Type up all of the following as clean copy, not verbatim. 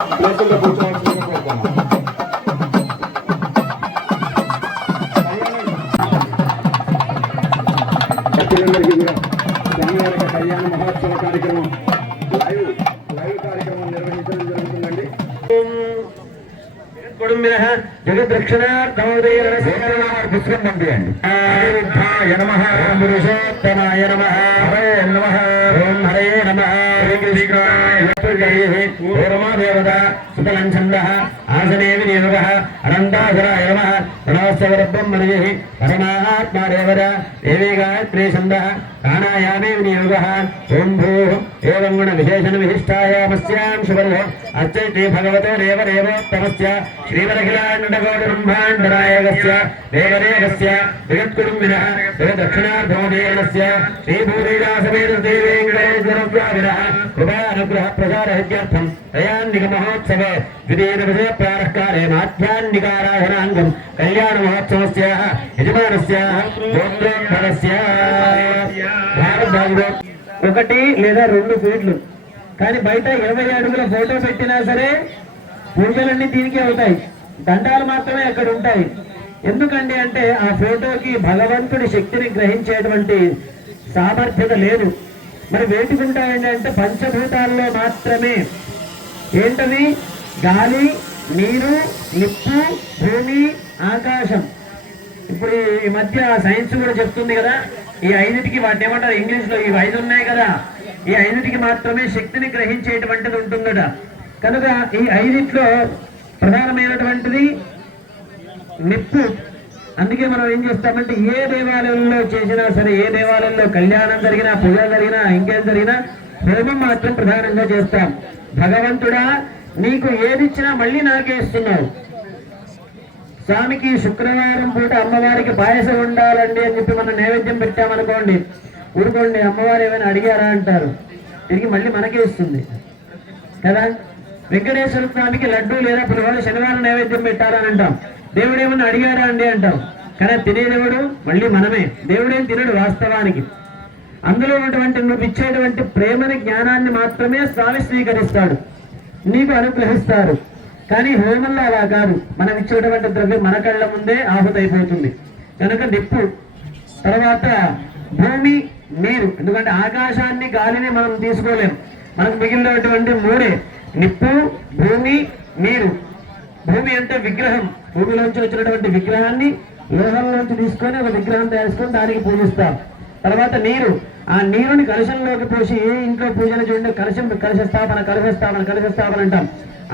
స్వామివారి కళ్యాణ మహోత్సవ కార్యక్రమం లైవ్ కార్యక్రమం నిర్వహించడం జరుగుతుందండి. పుస్తకం పంపించండి. పురుషోత్తమాయ నమః, హరే నమః, ఓం హరే నమః, దేవత సుతలంఛంద ఆసనే వినియోగ అనంతాసురాయ నమః, ప్రణవస్తవరబ్బం మనిషి పరమాత్మా దేవత దేవీ గాయత్రీ ఛంద ప్రాణాయామే వినియోగ ఓం భూ ఏవం గుణ విశేషణ విశిష్టాయామస్యాం శుభర్వో అచ్చైతే భగవతో దేవదేవోత్తమస్య శ్రీవరఖిలాండకోటి బ్రహ్మాండనాయకస్య దేవదేవస్య జగత్కుటుంబినః జగదక్షిణార్థమోదేనస్య శ్రీభూతైలాసమేత దేవేంద్రేశ్వరస్వామినః కృపానుగ్రహ ప్రసారహిత్యర్థం తయాన్నిక మహోత్సవే ద్వితీయ ప్రారకారే మాధ్యాన్నికారాధనాంగం కళ్యాణ మహోత్సవస్య యజమానస్య గోత్రోద్భవస్య ఒకటి లేదా 2 ఫీట్లు కానీ బయట 20 అడుగుల ఫోటో పెట్టినా సరే పూజలన్నీ దీనికి అవుతాయి, దండాలు మాత్రమే అక్కడ ఉంటాయి. ఎందుకండి అంటే ఆ ఫోటోకి భగవంతుడి శక్తిని గ్రహించేటువంటి సామర్థ్యత లేదు. మరి వేటికి ఉంటాయండి అంటే పంచభూతాల్లో మాత్రమే. ఏంటవి? గాలి, నీరు, నిప్పు, భూమి, ఆకాశం. ఇప్పుడు ఈ మధ్య సైన్స్ కూడా చెప్తుంది కదా, ఈ 5టికి వాటిని ఏమంటారు ఇంగ్లీష్ లో, ఈ 5 ఉన్నాయి కదా, ఈ 5టికి మాత్రమే శక్తిని గ్రహించేటువంటిది ఉంటుందట. కనుక ఈ 5ట్లో ప్రధానమైనటువంటిది నిప్పు. అందుకే మనం ఏం చేస్తామంటే ఏ దేవాలయంలో చేసినా సరే, ఏ దేవాలయంలో కళ్యాణం జరిగినా, పూజ జరిగినా, ఇంకేం జరిగినా హోమం మాత్రం ప్రధానంగా చేస్తాం. భగవంతుడా నీకు ఏదిచ్చినా మళ్ళీ నాకే ఇస్తున్నావు. స్వామికి శుక్రవారం పూట అమ్మవారికి పాయసం ఉండాలండి అని చెప్పి మనం నైవేద్యం పెట్టామనుకోండి, ఊరుకోండి అమ్మవారు ఏమైనా అడిగారా అంటారు, తిరిగి మళ్ళీ మనకే ఇస్తుంది కదా. వెంకటేశ్వర స్వామికి లడ్డు లేదా పులిహోర శనివారం నైవేద్యం పెట్టాలని అంటాం, దేవుడు ఏమన్నా అడిగారా అండి అంటాం, కానీ తినేదేవుడు మళ్ళీ మనమే. దేవుడేం తినడు వాస్తవానికి. అందులో ఉన్నటువంటి నువ్వు ఇచ్చేటువంటి ప్రేమని, జ్ఞానాన్ని మాత్రమే స్వామి స్వీకరిస్తాడు, నీకు అనుగ్రహిస్తారు. కానీ హోమంలో అలా కాదు, మనం ఇచ్చేటువంటి ద్రవ్యం మన కళ్ళ ముందే ఆహుతైపోతుంది. కనుక నిప్పు, తర్వాత భూమి, నీరు. ఎందుకంటే ఆకాశాన్ని, గాలిని మనం తీసుకోలేం, మనకు మిగిలినటువంటి 3 నిప్పు, భూమి, నీరు. భూమి అంటే విగ్రహం, భూమిలోంచి వచ్చినటువంటి విగ్రహాన్ని లోహంలోంచి తీసుకొని ఒక విగ్రహం తయారుకొని దానికి పూజిస్తాం. తర్వాత నీరు, ఆ నీరుని కలశంలోకి పోసి, ఏ ఇంట్లో పూజలు చూడండి కలశ స్థాపన అంటాం.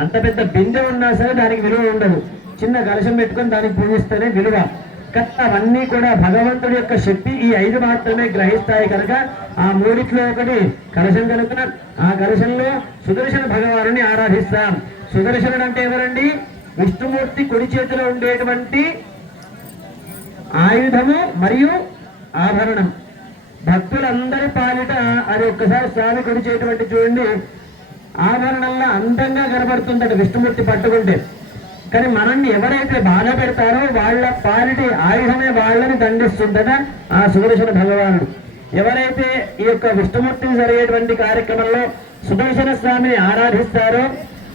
అంత పెద్ద బిందె ఉన్నా సరే దానికి విలువ ఉండదు, చిన్న కలశం పెట్టుకొని దానికి పూజిస్తేనే విలువ. అవన్నీ కూడా భగవంతుడి యొక్క శక్తి ఈ 5 మాత్రమే గ్రహిస్తాయి. కనుక ఆ 3ట్లో ఒకటి కలశం కనుక ఆ కలశంలో సుదర్శన భగవానుని ఆరాధిస్తాం. సుదర్శనుడు అంటే ఎవరండి? విష్ణుమూర్తి కుడి చేతిలో ఉండేటువంటి ఆయుధము మరియు ఆభరణం. భక్తులందరి పాలిట అది ఒక్కసారి స్వామి కొడిచేటువంటి చూడండి, ఆభరణంలో అందంగా కనబడుతుందట విష్ణుమూర్తి పట్టుకుంటే. కానీ మనల్ని ఎవరైతే బాధ పెడతారో వాళ్ళ పాలిటి ఆయుధమే వాళ్ళని దండిస్తుందట ఆ సుదర్శన భగవానుడు. ఎవరైతే ఈ యొక్క విష్ణుమూర్తిని జరిగేటువంటి కార్యక్రమంలో సుదర్శన స్వామిని ఆరాధిస్తారో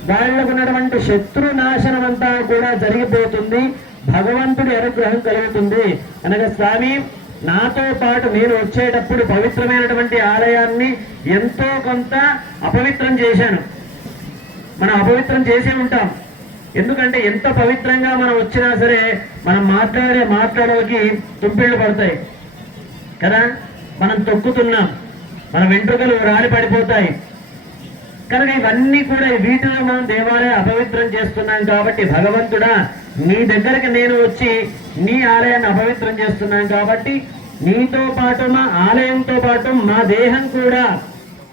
వాళ్లకు ఉన్నటువంటి శత్రు నాశనం అంతా కూడా జరిగిపోతుంది, భగవంతుడి అనుగ్రహం కలుగుతుంది. అనగా స్వామి నాతో పాటు నేను వచ్చేటప్పుడు పవిత్రమైనటువంటి ఆలయాన్ని ఎంతో కొంత అపవిత్రం చేశాను. మనం అపవిత్రం చేసే ఉంటాం, ఎందుకంటే ఎంత పవిత్రంగా మనం వచ్చినా సరే మనం మాట్లాడలకి తుంపిళ్ళు పడతాయి కదా, మనం తొక్కుతున్నాం, మన వెంట్రుకలు రాలి పడిపోతాయి. కనుక ఇవన్నీ కూడా వీటిలో మనం దేవాలయం అపవిత్రం చేస్తున్నాం. కాబట్టి భగవంతుడా నీ దగ్గరికి నేను వచ్చి నీ ఆలయాన్ని అపవిత్రం చేస్తున్నాం. కాబట్టి నీతో పాటు మా ఆలయంతో పాటు మా దేహం కూడా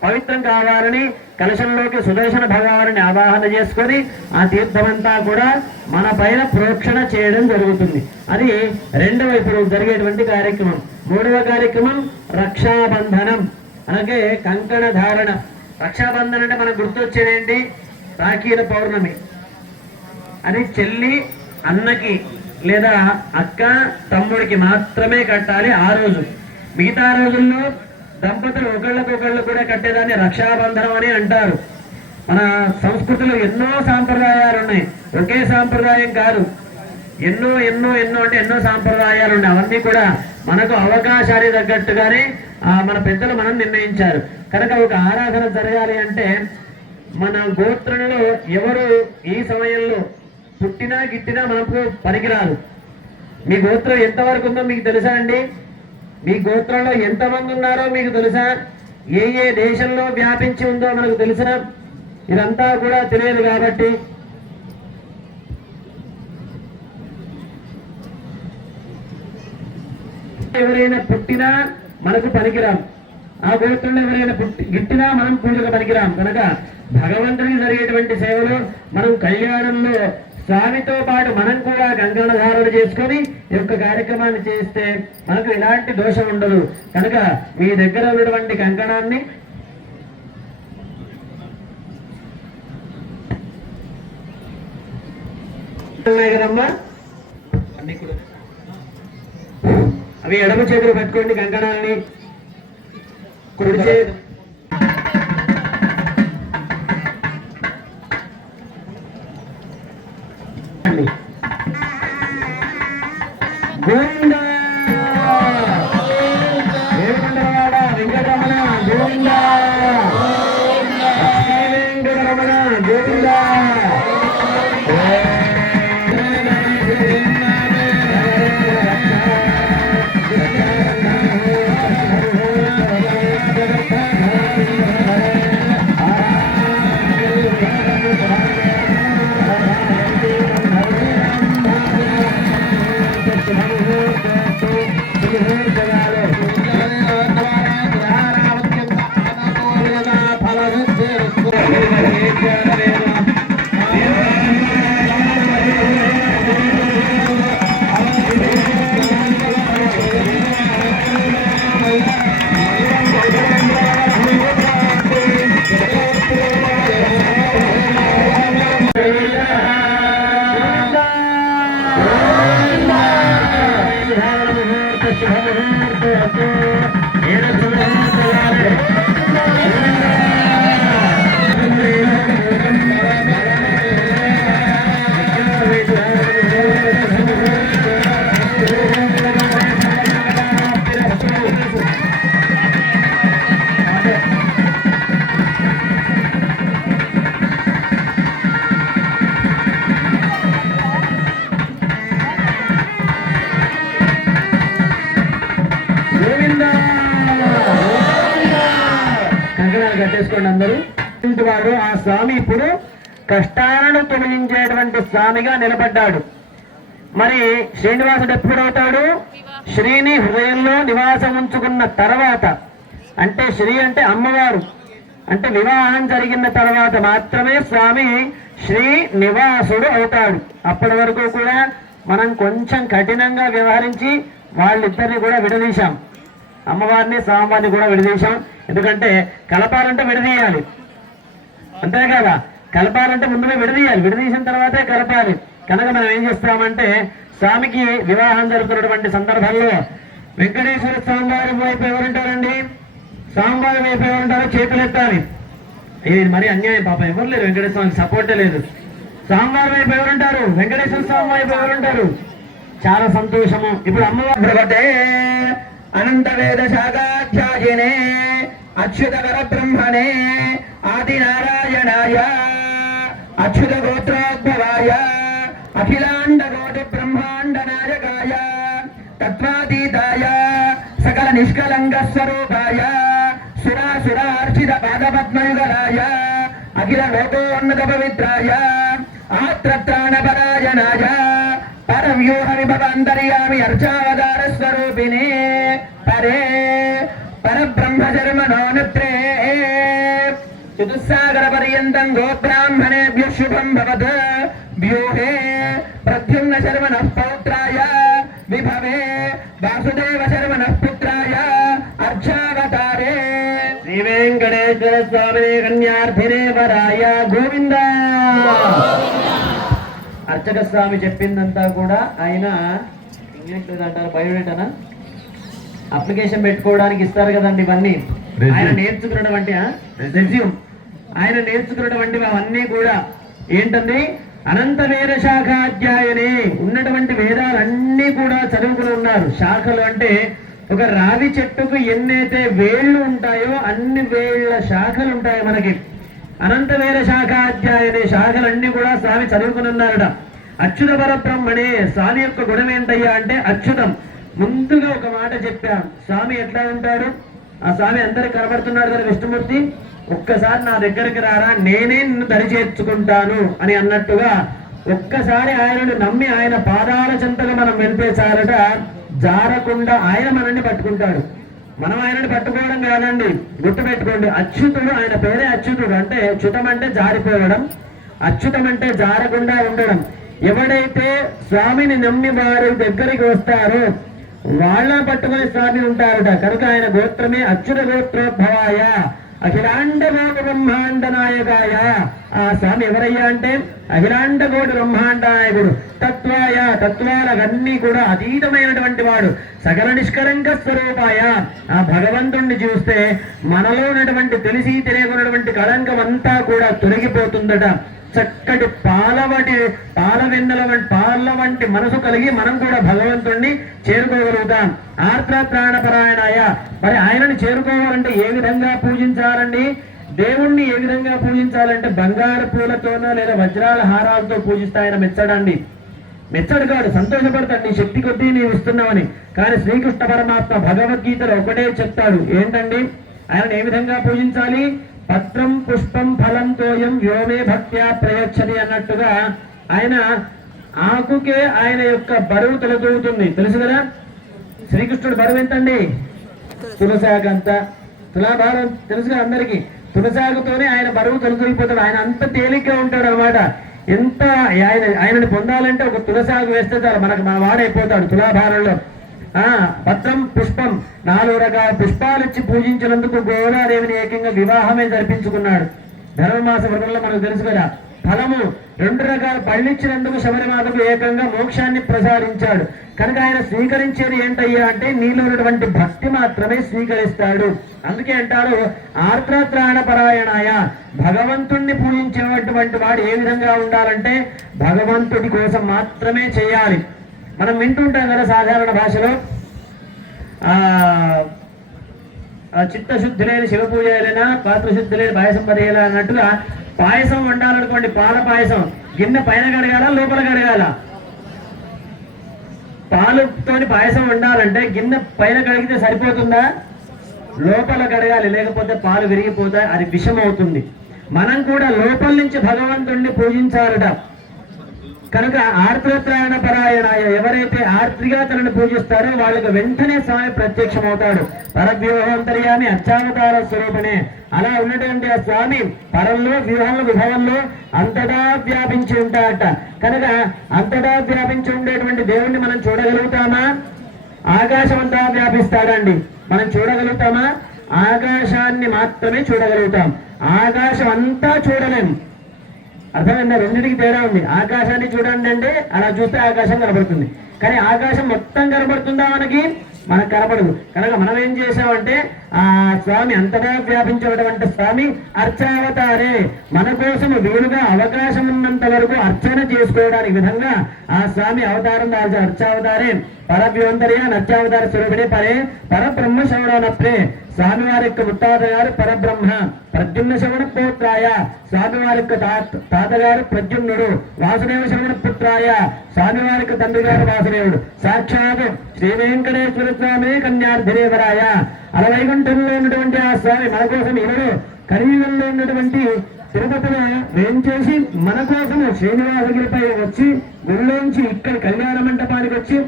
పవిత్రం కావాలని కలశంలోకి సుదర్శన భగవాన్ని ఆవాహన చేసుకొని ఆ తీర్థమంతా కూడా మన పైన ప్రోక్షణ చేయడం జరుగుతుంది. అది 2వ ఇప్పుడు జరిగేటువంటి కార్యక్రమం. 3వ కార్యక్రమం రక్షాబంధనం, అలాగే కంకణ ధారణ. రక్షాబంధన్ అంటే మనకు గుర్తొచ్చేదేంటి? రాఖీల పౌర్ణమి. అది చెల్లి అన్నకి లేదా అక్క తమ్ముడికి మాత్రమే కట్టాలి ఆ రోజు. మిగతా రోజుల్లో దంపతులు ఒకళ్ళకొకళ్ళు కూడా కట్టేదాన్ని రక్షాబంధనం అని అంటారు. మన సంస్కృతిలో ఎన్నో సాంప్రదాయాలు ఉన్నాయి, ఒకే సాంప్రదాయం కాదు, ఎన్నో ఎన్నో ఎన్నో అంటే ఎన్నో సాంప్రదాయాలు ఉన్నాయి. అవన్నీ కూడా మనకు అవకాశానికి తగ్గట్టుగానే మన పెద్దలు మనం నిర్ణయించారు. కనుక ఒక ఆరాధన జరగాలి అంటే మన గోత్రంలో ఎవరు ఈ సమయంలో పుట్టినా గిట్టినా మనకు పనికిరాదు. మీ గోత్రం ఎంతవరకు ఉందో మీకు తెలుసా అండి? మీ గోత్రంలో ఎంతమంది ఉన్నారో మీకు తెలుసా? ఏ ఏ దేశంలో వ్యాపించి ఉందో మనకు తెలుసా? ఇదంతా కూడా తెలియదు. కాబట్టి ఎవరైనా పుట్టినా మనకు పనికిరాం, ఆ గోత్రంలో ఎవరైనా గిట్టినా మనం పూజకు పనికిరాం. కనుక భగవంతునికి జరిగేటువంటి సేవలు మనం కళ్యాణంలో స్వామితో పాటు మనం కూడా కంకణ ధారణ చేసుకొని ఈ యొక్క కార్యక్రమాన్ని చేస్తే మనకు ఎలాంటి దోషం ఉండదు. కనుక మీ దగ్గర ఉన్నటువంటి కంకణాన్ని కదమ్మా, అవి ఎడమ చేతులు పట్టుకోండి కంకణాలని. కుడి చేతి గోవిందా వెంకటరమణ వెంకటరమణ గోవిందా వెంకటరమణ గోవిందా. కట్టేసుకోండి అందరూ. వారు ఆ స్వామి ఇప్పుడు కష్టాలను తొలగించేటువంటి స్వామిగా నిలబడ్డాడు. మరి శ్రీనివాసుడు ఎప్పుడవుతాడు? శ్రీని హృదయంలో నివాసం ఉంచుకున్న తర్వాత, అంటే శ్రీ అంటే అమ్మవారు, అంటే వివాహం జరిగిన తర్వాత మాత్రమే స్వామి శ్రీ నివాసుడు అవుతాడు. అప్పటి వరకు కూడా మనం కొంచెం కఠినంగా వ్యవహరించి వాళ్ళిద్దరిని కూడా విడదీశాం, అమ్మవారిని స్వామివారిని కూడా విడదీశాం. ఎందుకంటే కలపాలంటే విడదీయాలి, అంతే కదా, కలపాలంటే ముందుగా విడదీయాలి, విడదీసిన తర్వాతే కలపాలి. కనుక మనం ఏం చేస్తామంటే స్వామికి వివాహం జరుగుతున్నటువంటి సందర్భంలో వెంకటేశ్వర స్వామి వారి వైపు ఎవరుంటారండి? స్వామివారి వైపు ఎవరుంటారో చేతులు ఎత్తాలి. ఇది మరి అన్యాయం, పాప ఎవరు లేరు, వెంకటేశ్వర స్వామికి సపోర్టే లేదు. స్వామివారి వైపు ఎవరుంటారు? వెంకటేశ్వర స్వామి వైపు ఎవరుంటారు? చాలా సంతోషము. ఇప్పుడు అమ్మవారి అనంత వేద శాఖాధ్యాయినే అచ్యుత పరబ్రహ్మణే ఆది నారాయణాయ అచ్యుత గోత్రోద్భవాయ అఖిలాండ కోటి బ్రహ్మాండ నాయకాయ తత్వాతీతాయ సకల నిష్కలంక స్వరూపాయ సురాసురార్చిత పాదపద్మయుగలాయ అఖిల లోకోన్నత పవిత్రాయ ఆత్రత్రాణపరాయణాయ పరవ్యూహ విభవాంతర్యామి అర్చావతార స్వరూపిణే పరే పరబ్రహ్మశర్మణోనత్రే చతుస్సాగర పర్యంతం గోబ్రాహ్మణేభ్యః శుభం భవత్ వ్యూహే ప్రద్యుమ్న శర్మణః పౌత్రాయ విభవే వాసుదేవ శర్మణః పుత్రాయ అర్చావతారే శ్రీ వెంకటేశ్వర స్వామినే కన్యార్థినే వరాయ గోవింద. అర్చక స్వామి చెప్పిందంతా కూడా ఆయన ఇంగ్లీష్ అంటారు, బయోడేటానా అప్లికేషన్ పెట్టుకోవడానికి ఇస్తారు కదండి, ఇవన్నీ ఆయన నేర్చుకున్నటువంటి రెజ్యూమ్. ఆయన నేర్చుకున్నటువంటి అవన్నీ కూడా ఏంటండి అనంత వేద శాఖాధ్యాయనే ఉన్నటువంటి వేదాలన్నీ కూడా చదువుకుని ఉన్నారు. శాఖలు అంటే ఒక రావి చెట్టుకు ఎన్నైతే వేళ్ళు ఉంటాయో అన్ని వేళ్ల శాఖలు ఉంటాయి మనకి. అనంత వేద శాఖాధ్యాయనే శాఖలన్నీ కూడా స్వామి చదువుకుని ఉన్నారట. అచ్యుత పరబ్రహ్మణే స్వామి యొక్క గుణం ఏంటయ్యా అంటే అచ్యుతం. ముందుగా ఒక మాట చెప్పాం, స్వామి ఎట్లా ఉంటాడు? ఆ స్వామి అందరికి కనబడుతున్నాడు కదా విష్ణుమూర్తి, ఒక్కసారి నా దగ్గరికి రారా, నేనే నిన్ను దరిచేర్చుకుంటాను అని అన్నట్టుగా ఒక్కసారి ఆయనను నమ్మి ఆయన పాదాల చెంతగా మనం వెళ్తే చాలట, జారకుండా ఆయన మనల్ని పట్టుకుంటాడు. మనం ఆయనని పట్టుకోవడం కాదండి, గుర్తుపెట్టుకోండి. అచ్యుతుడు, ఆయన పేరే అచ్యుతుడు. అంటే చ్యుతం అంటే జారిపోవడం, అచ్యుతం అంటే జారకుండా ఉండడం. ఎవడైతే స్వామిని నమ్మి వారి దగ్గరికి వస్తారో వాళ్ళ పట్టుకుని స్వామి ఉంటారట. కనుక ఆయన గోత్రమే అచ్యుత గోత్రోద్భవాయ అఖిలాండ కోటి బ్రహ్మాండ నాయకాయ. ఆ స్వామి ఎవరయ్యా అంటే అఖిలాండ కోటి బ్రహ్మాండ నాయకుడు, తత్వాయ తత్వాలన్నీ కూడా అతీతమైనటువంటి వాడు, సకల నిష్కలంక స్వరూపాయ. ఆ భగవంతుణ్ణి చూస్తే మనలో ఉన్నటువంటి తెలిసి తెలియకున్నటువంటి కళంకం అంతా కూడా తొలగిపోతుందట. చక్కటి పాల వంటి మనసు కలిగి మనం కూడా భగవంతుణ్ణి చేరుకోగలుగుతాం. ఆర్ద్రత్రాణపరాయణాయ. మరి ఆయనని చేరుకోవాలంటే ఏ విధంగా పూజించాలండి? దేవుణ్ణి ఏ విధంగా పూజించాలంటే బంగారు పూలతోనో లేదా వజ్రాల హారాలతో పూజిస్తే ఆయన మెచ్చడండి, మెచ్చడు కాడు, సంతోషపడతాడు నీ శక్తి కొద్దీ నీవు ఇస్తున్నావని. కానీ శ్రీకృష్ణ పరమాత్మ భగవద్గీతలో ఒకటే చెప్తాడు, ఏంటండి ఆయన ఏ విధంగా పూజించాలి? పత్రం పుష్పం ఫలం తోయం వ్యోమే భక్త్యా ప్రయచ్చది అన్నట్టుగా ఆయన ఆకుకే ఆయన యొక్క బరువు తొలగవుతుంది. తెలుసు కదా శ్రీకృష్ణుడు బరువు ఎంతండి? తులసాగంత. తులాభారం తెలుసు కదా అందరికీ. తులసాగుతోనే ఆయన బరువు తొలగిపోతాడు. ఆయన అంత తేలిగ్గా ఉంటాడు అనమాట. ఎంత ఆయనని పొందాలంటే ఒక తులసాగు వేస్తే చాలు మనకు మన వాడైపోతాడు తులాభారంలో. పత్రం పుష్పం 4 రకాల పుష్పాలు ఇచ్చి పూజించినందుకు గోదాదేవిని ఏకంగా వివాహమే జరిపించుకున్నాడు. ధనుర్మాస వ్రతంలో మనకు తెలుసు కదా. ఫలము 2 రకాల పళ్ళిచ్చినందుకు శబరిమాతకు ఏకంగా మోక్షాన్ని ప్రసాదించాడు. కనుక ఆయన స్వీకరించేది ఏంటయ్యా అంటే నీలో ఉన్నటువంటి భక్తి మాత్రమే స్వీకరిస్తాడు. అందుకే అంటారు ఆర్ద్రత్రాణపరాయణాయ. భగవంతుణ్ణి పూజించేటువంటి వాడు ఏ విధంగా ఉండాలంటే భగవంతుడి కోసం మాత్రమే చేయాలి. మనం వింటుంటాం కదా సాధారణ భాషలో చిత్తశుద్ధి లేని శివ పూజలైనా పాత్రశుద్ధి లేని పాయసం పదేలా అన్నట్టుగా పాయసం వండాలనుకోండి, పాల పాయసం గిన్నె పైన కడగాల లోపల కడగాల? పాలుతోని పాయసం వండాలంటే గిన్నె పైన కడిగితే సరిపోతుందా? లోపల కడగాలి, లేకపోతే పాలు విరిగిపోతాయి, అది విషం అవుతుంది. మనం కూడా లోపల నుంచి భగవంతుణ్ణి పూజించాలట. కనుక ఆర్ద్రత్రాణ పరాయణాయ. ఎవరైతే ఆర్ద్రిగా తనను పూజిస్తారో వాళ్ళకు వెంటనే స్వామి ప్రత్యక్షమవుతాడు. పరవ్యూహంతర్యామి అర్చావతార స్వరూపనే. అలా ఉన్నటువంటి ఆ స్వామి పరంలో వ్యూహంలో విభవంలో అంతటా వ్యాపించి ఉంటాడట. కనుక అంతటా వ్యాపించి ఉండేటువంటి దేవుణ్ణి మనం చూడగలుగుతామా? ఆకాశం అంతా వ్యాపిస్తాడండి. మనం చూడగలుగుతామా? ఆకాశాన్ని మాత్రమే చూడగలుగుతాం, ఆకాశం అంతా చూడలేం. అర్థమైందా? రెండింటికి తేడా ఉంది. ఆకాశాన్ని చూడండి అంటే అలా చూస్తే ఆకాశం కనబడుతుంది, కానీ ఆకాశం మొత్తం కనబడుతుందా మనకు కనబడదు. కనుక మనం ఏం చేసామంటే ఆ స్వామి అంతటా వ్యాపించేటువంటి స్వామి అర్చావతారే. మన కోసం వీలుగా అవకాశం ఉన్నంత వరకు అర్చన చేసుకోవడానికి విధంగా ఆ స్వామి అవతారం దాల్చే అర్చావతారే. పరవ్యోంతర్య నర్చావతార స్వరూపిణి పరే పరబ్రహ్మ శవణప్రే. స్వామివారి యొక్క ముత్తాత గారు పరబ్రహ్మ, ప్రద్యుమ్న శవణ పుత్రాయ. స్వామివారి యొక్క తాతగారు ప్రద్యుమ్నుడు, వాసుదేవ శవణ పుత్రాయ. స్వామివారి యొక్క తండ్రి గారు వాసుదేవుడు. సాక్షాత్ శ్రీ వెంకటేశ్వర స్వామి కన్యార్థిదేవరాయ. అలవైకుంఠంలో ఉన్నటువంటి ఆ స్వామి మన కోసం ఇవరు కలియుగంలో ఉన్నటువంటి తిరుపతిలో వేంచేసి మన కోసం శ్రీనివాసగిరిపై వచ్చి గుళ్ళోంచి ఇక్కడ కళ్యాణ మంటపానికి వచ్చి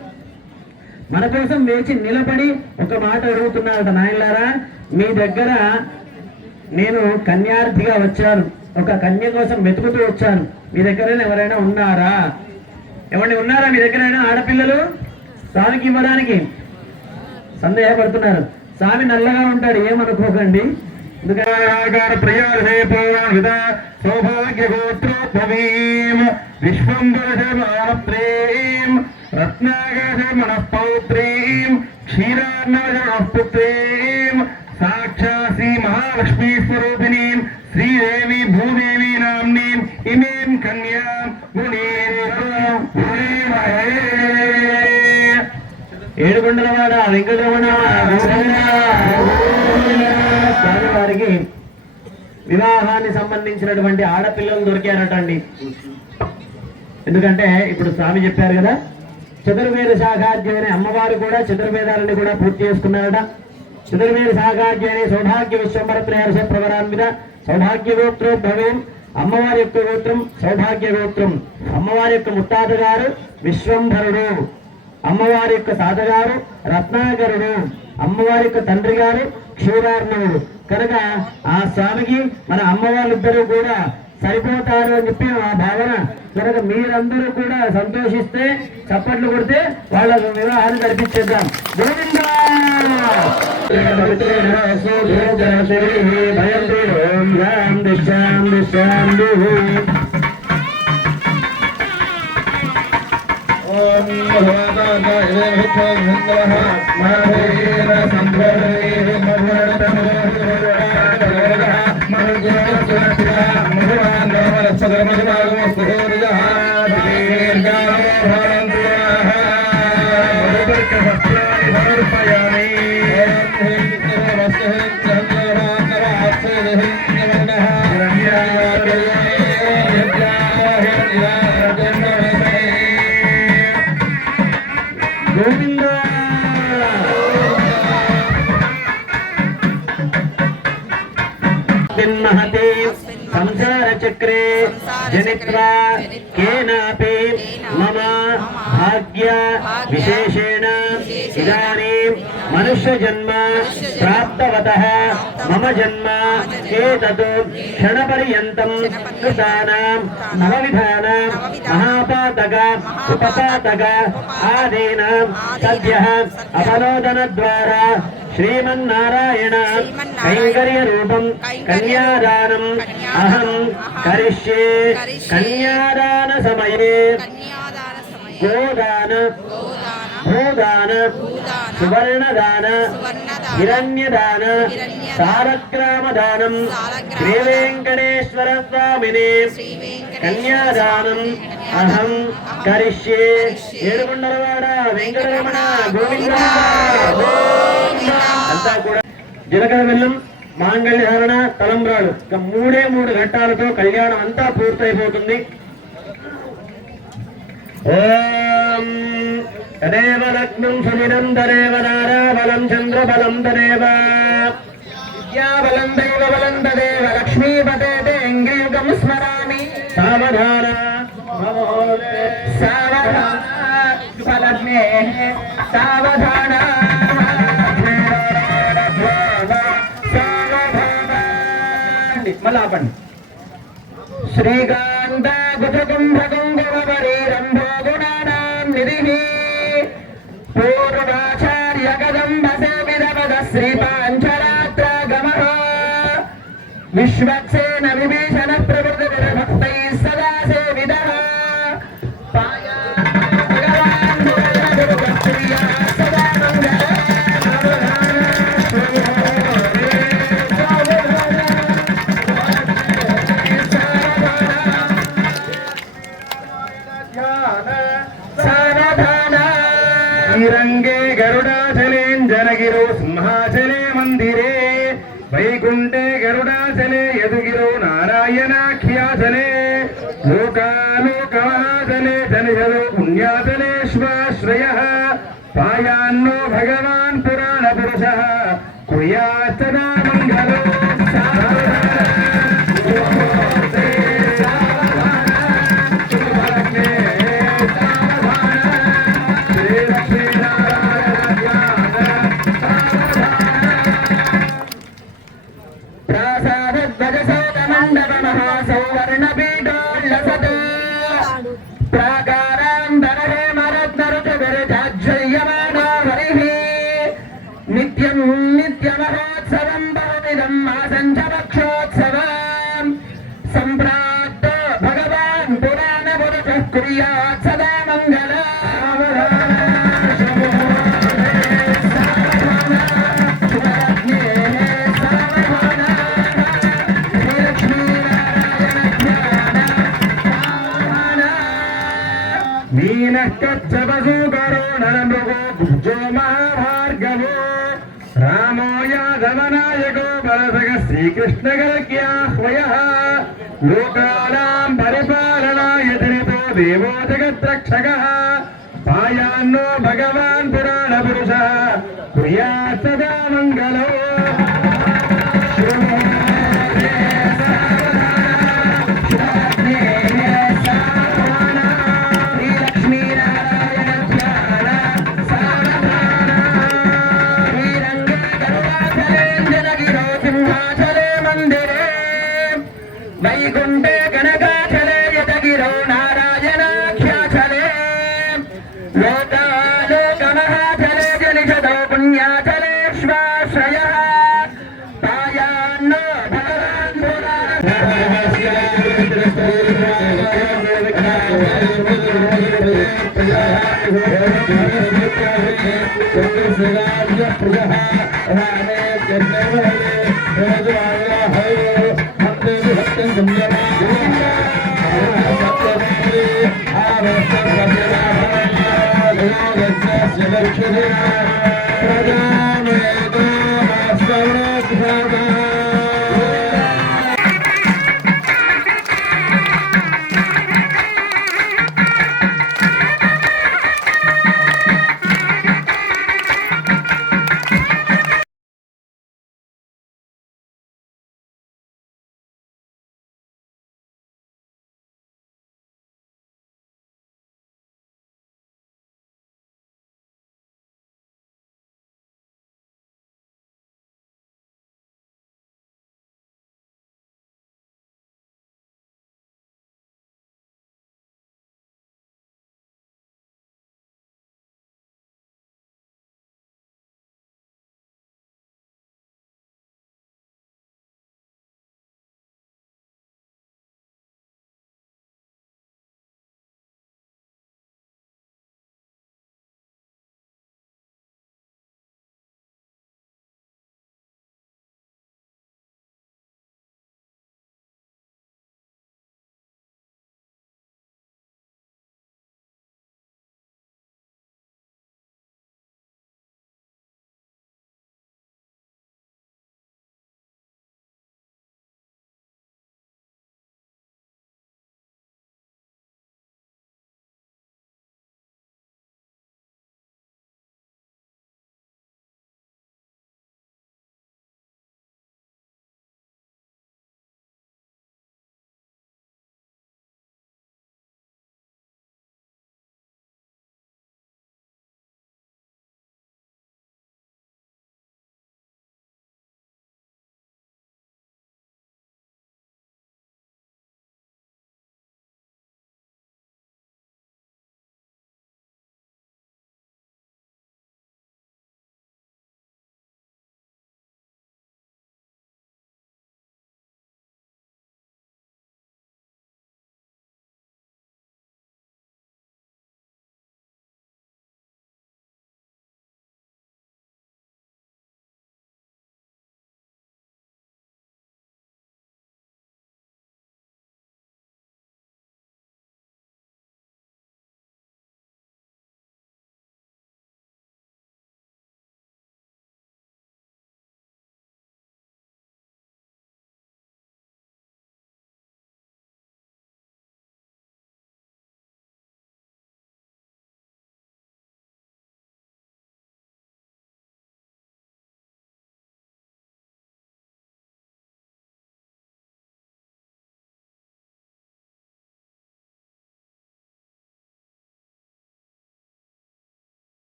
మన కోసం వేచి నిలబడి ఒక మాట అడుగుతున్నారట, నాయనలారా మీ దగ్గర నేను కన్యార్థిగా వచ్చాను, ఒక కన్య కోసం వెతుకుతూ వచ్చాను, మీ దగ్గర ఎవరైనా ఉన్నారా? ఎవరిని ఉన్నారా మీ దగ్గరైనా ఆడపిల్లలు స్వామికి ఇవ్వడానికి? సందేహపడుతున్నారు. స్వామి నల్లగా ఉంటాడు, ఏమనుకోకండి. సౌభాగ్యగోత్రోద్భవీం విశ్వంబరమాప్రేం రత్నాగర మనఃపౌత్రీం క్షీరార్ణవపుత్రీం సాక్షాత్ శ్రీ మహాలక్ష్మీ స్వరూపిణీం శ్రీదేవి ఏడుకొండలవాడ వెంకటరమణ స్వామి వారికి వివాహాన్ని సంబంధించినటువంటి ఆడపిల్లలు దొరికారట అండి. ఎందుకంటే ఇప్పుడు స్వామి చెప్పారు కదా, చతుర్వేద శాఖాధ్యయని అమ్మవారు కూడా చతుర్వేదాలని కూడా పూర్తి చేసుకున్నారట. చతుర్వేద శాఖాధ్యయని సౌభాగ్య విశ్వంబర త్రయర్ష ప్రవరాన్విత సౌభాగ్య గోత్రోద్భవం. అమ్మవారి యొక్క గోత్రం సౌభాగ్య గోత్రం. అమ్మవారి యొక్క ముత్తాత గారు విశ్వంభరుడు, అమ్మవారి యొక్క తాతగారు రత్నాకరుడు, అమ్మవారి యొక్క తండ్రి గారు క్షీరార్ణవుడు. కనుక ఆ స్వామికి మన అమ్మవాళ్ళిద్దరూ కూడా సరిపోతారు అని చెప్పి ఆ భావన. కనుక మీరందరూ కూడా సంతోషిస్తే చప్పట్లు కొడితే వాళ్ళ వివాహాన్ని జరిపించేద్దాం. గోవిందా महते संसार चक्रे जनित्वा केनापि मम भाग्य विशेषेण इदानीं मनुष्य जन्म प्राप्तवतः मम जन्म एतत् क्षणपर्यन्तं कृतानां नवविधानां महापातक उपपातक आदीनां सद्यः अपनोदनद्वारा श्रीमन्नारायण कैंकर्य रूपं कन्यादानम् अहं करिष्ये. कन्यादान समये गोदान भूदान सुवर्णदान हिरण्यदान सालग्रामदानं श्रीवेंकटेश्वर स्वामिने कन्यादानम् अहं करिष्ये. ఏడుకొండలవాడ వెంకటరమణ గోవిందా. అంతా కూడా జీలకర్ర బెల్లం మాంగళ్యధారణ తలంబ్రాలు ఇక 3 గంటలతో కళ్యాణం అంతా పూర్తయిపోతుంది. ఓం తదేవ లగ్నం సుమిరం తదేవ నారాబలం చంద్రబలం తదేవ విద్యాబలం దైవబలం తదేవ లక్ష్మీపతే అంగేకం స్మరామి. సావధాన సావధాన ఫలగ్నే సావధాన మళ్ళీ ఆపండి. శ్రీకాంత గుజకుంభకుంభవరీరంభోగుణానాం నిధిః పూర్వాచార్య కదంబ సేవిదపద శ్రీపాంచరాత్రాగమః విశ్వక్సేన విభీషణ ప్రవృత్తి భక్తైః సదా సేవిదః భగవాన్ సదా మంగళ. రంగే గరుడాచలేంజనగిరో సింహాచలే మందిరే వైకుంఠే గరుడాచలే యదుగిరో నారాయణాఖ్యాచలే లోకాలోకమహాచలే జనజలో పుణ్యాచలేశ్వాశ్రయః పాయాన్నో భగవాన్ పురాణ పురుషః కుర్యాత్తదా మంగళో. నిత్యం నిత్యమహోత్సవం భవమిదం ఆసంచవక్షోత్సవం సంప్రాప్త భగవాన్ పురాణ పురుషః కుర్యాత్ సదా మంగళ. ప్రాసాద मीनश्चपसु करुणमृगो गुब्जो महाभार्गवो रामो यादवनायको बलसग श्रीकृष्णगर्ग्याह्वयः लोकानां परिपालनाय जनितो देवो जगद्रक्षकः पायान्नो भगवान् पुराणपुरुषः कुर्यात् सदा मङ्गलो वैकुण्ठे कनकाचले यतगिरौ नारायणाख्याचले लोकालोकमहाचले जनिषदौ पुण्याचले श्वाश्रयः पायान्नो भगवान् पुराणे